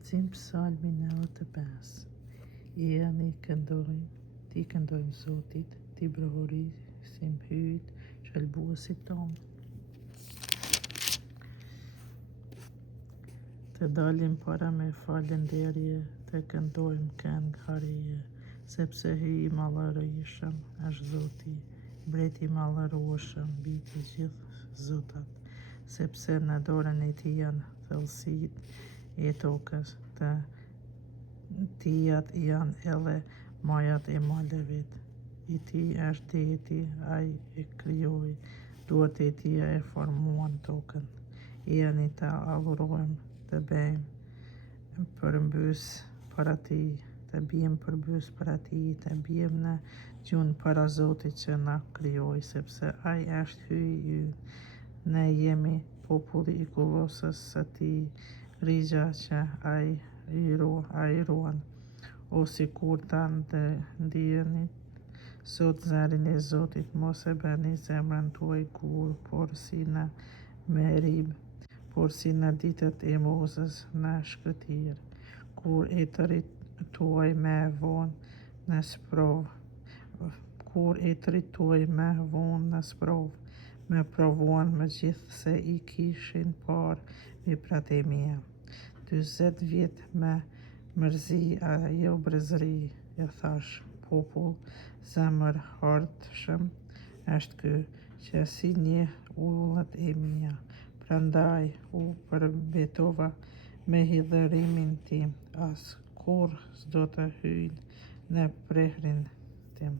Lexim Psalmi 95. Jeni këndojnë, ti këndojnë Zotit, ti brohorisim hyjt, shëlbuesit tonë. Të dalim para me falënderje, të këndojmë këngë harije, sepse hyj i mallërishëm është Zoti, mbreti i mallërueshëm mbi të gjithë zotat, sepse në dorën e tij janë thellësitë e tokës, të tijat janë edhe majat e maleve. I tij është deti, ai e krijoi, duart e tij e formuan tokën. Jeni të adhurojmë, të bëjmë përmbys para tij, të bijmë përmbys para tij, të bijmë në gjunjë para Zotit që na krijoi, sepse ai është hyji ynë. Ne jemi populli i kullosës së tij, grigja që ai ruan. O sikur ta ndjeni sot zërin e Zotit, mos e bëni zemrën tuaj gur, por si në Merib, por si në ditët e Mozes në shkëtir, kur e drejtuai me vonë në sprovë, me provuan me gjithë se i kishin parë veprat e mia. 40 vjet me mërzi a jo brezëri, e thash, popull zemër hartshëm është ky, që si njeh ulët e mia. Prandaj u përbetova me hidhërimin tim, as kur s'do të hyjnë në prehrin tim.